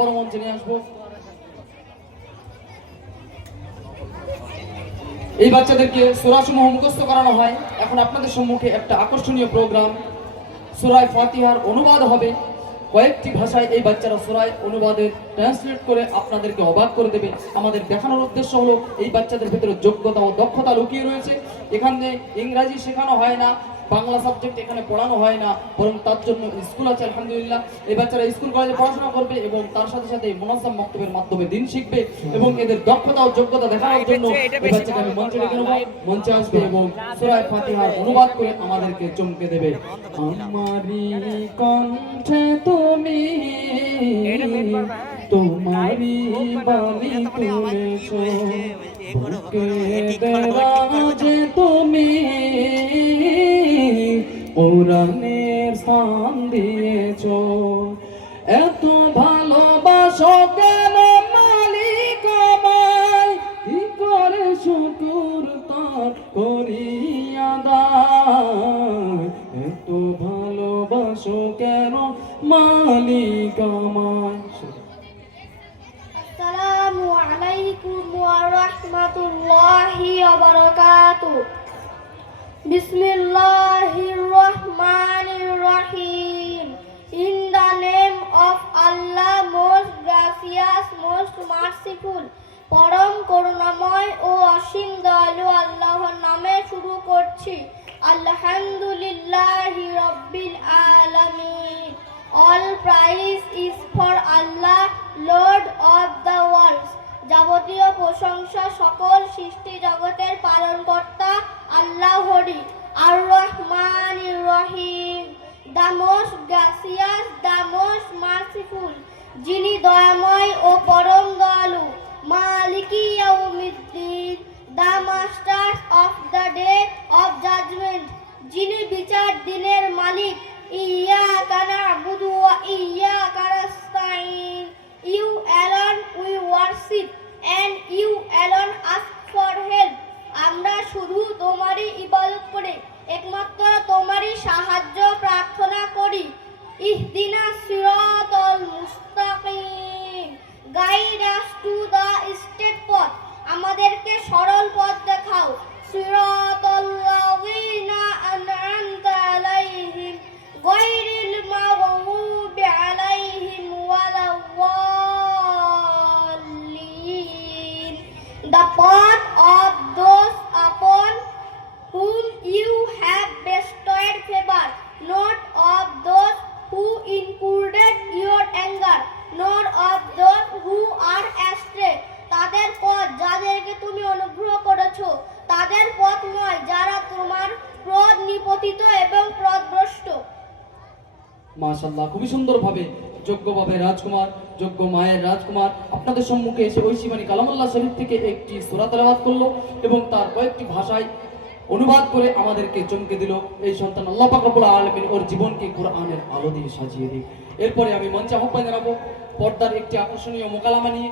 আবারও মঞ্চে নিয়ে আসবো। এই বাচ্চাদেরকে সূরাসমূহ মুখস্থ করানো হয়। এখন আপনাদের সম্মুখে একটা আকর্ষণীয় প্রোগ্রাম, সূরা ফাতিহার অনুবাদ হবে। কয়েকটি ভাষায় এই বাচ্চারা সূরা অনুবাদে ট্রান্সলেট করে আপনাদেরকে অবাক করে দেবে। আমাদের দেখানোর উদ্দেশ্য হলো এই বাচ্চাদের ভেতরে যোগ্যতা ও দক্ষতা লুকিয়ে রয়েছে। এখানে ইংরাজি শেখানো হয় না, বাংলা সাবজেক্ট এখানে পড়ানো হয় না, বরং তার জন্য স্কুল আছে আলহামদুলিল্লাহ। এই বাচ্চারা স্কুল কলেজে পড়াশোনা করবে এবং তার সাথে সাথে মুনাজ্জাম মাকতুবের মাধ্যমে দিন শিখবে এবং এদের দক্ষতা ও যোগ্যতা দেখানোর জন্য এই বাচ্চাকে আমি মঞ্চে ডেকে নেব। মঞ্চে আসবে এবং সূরা ফাতিহার অনুবাদ করে আমাদেরকে চমকে দেবে। আমারি কণ্ঠে তুমি তোমারি বাণী তুলেছো, বুকে দেরাজে তুমি কোরআনের স্থান দিয়েছো। এত ভালোবাসো কেন মালিক আমায়, কি করে শুকর তার করি আদায়। এত ভালোবাসো কেন মালিক আমায়। আসসালামু আলাইকুম ওয়া রাহমাতুল্লাহি ওয়া বারাকাতুহু। বিসমিল্লাহির রহমানির রহিম। In the name of Allah, most gracious, most merciful, পরম করুণাময় ও অসীম দয়ালু আল্লাহর নামে শুরু করছি। আলহামদুলিল্লাহি রাব্বিল আলামিন। All praise is for Allah, Lord of the worlds. যাবতীয় প্রশংসা সকল সৃষ্টি জগতের পালনকর্তা আল্লাহরই। আর রহমানির রহিম, the most gracious, the most merciful, যিনি দয়াময় ও পরম দয়ালু। মালিকি ইয়াউমিদ্দিন, the masters of the day of judgment, যিনি বিচার দিনের মালিক। ইয়্যাকা না'বুদু ওয়া ইয়্যাকা নাস্তাঈন, you alone we worship and you alone ask for help. আমরা শুধু তোমারই ইবাদত করে একমাত্র তোমারই সাহায্য প্রার্থনা করি। ইহদিনাস সিরাতাল মুস্তাকিম, guide us to the straight পথ, আমাদেরকে সরল পথ দেখাও। সিরাতাল লাযিনা আন'আমতা আলাইহিম গায়রিল মাগদুবি আলাইহিম ওয়ালাদ-দাল্লিন, the path of those upon whom you have bestowed favor, not of those who incurred your anger, nor of those who are astray, তাদের পথ যাদেরকে তুমি অনুগ্রহ করেছো, তাদের পথ নয় যারা তোমার ক্রোধ নিপতিত এবং পথভ্রষ্ট। মাশাআল্লাহ, খুবই সুন্দরভাবে যোগ্যভাবে রাজকুমার, যোগ্য মায়ের রাজকুমার আপনাদের সম্মুখে এসে ঐশীবাণী কালামুল্লাহ শরীফ থেকে একটি সূরা তেলাওয়াত করলো এবং তার কয়েকটি ভাষায় অনুবাদ করে আমাদেরকে চমকে দিল। এই সন্তান আল্লাহ পাক রব্বুল আলামিন ওর জীবনকে কোরআনের আলো দিয়ে সাজিয়ে দিক। এরপরে আমি মঞ্চে আহ্বান জানাবো পর্দার একটি আকর্ষণীয় মোকালামা নিয়ে।